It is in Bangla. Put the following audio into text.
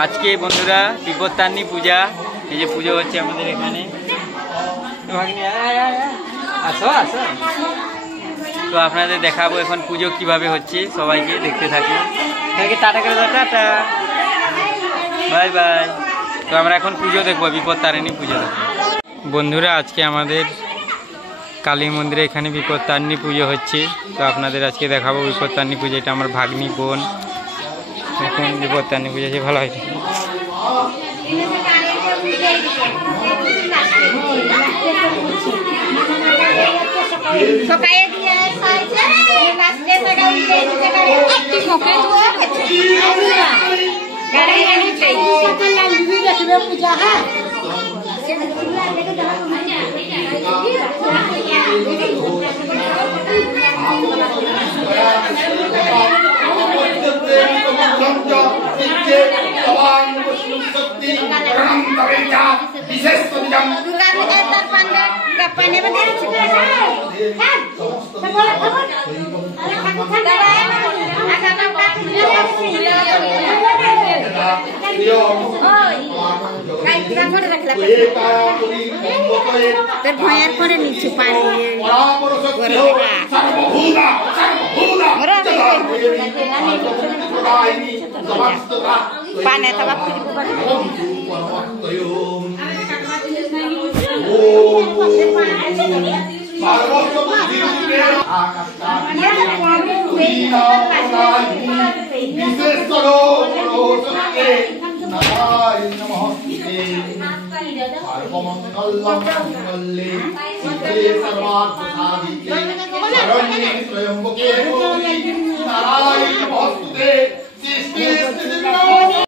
আজকে বন্ধুরা বিপত্তারিণী পূজা, এই যে পুজো হচ্ছে আমাদের এখানে। আসো আসো, তো আপনাদের দেখাবো এখন পুজো কিভাবে হচ্ছে, সবাইকে দেখতে থাকুন। টাটা করে দাও, টাটা, বাই বাই। তো আমরা এখন পুজো দেখবো, বিপত্তারিণী পুজো দেখবো। বন্ধুরা আজকে আমাদের কালী মন্দিরে এখানে বিপত্তারিণী পুজো হচ্ছে, তো আপনাদের আজকে দেখাবো বিপত্তারিণী পুজো। এটা আমার ভাগ্নি বোন, এখন বিপত্তারিণী পুজো আছে, ভালো হয়েছে। ভয়ের করে নিচ্ছি পানি পানে নারায়ণ নমস্তে।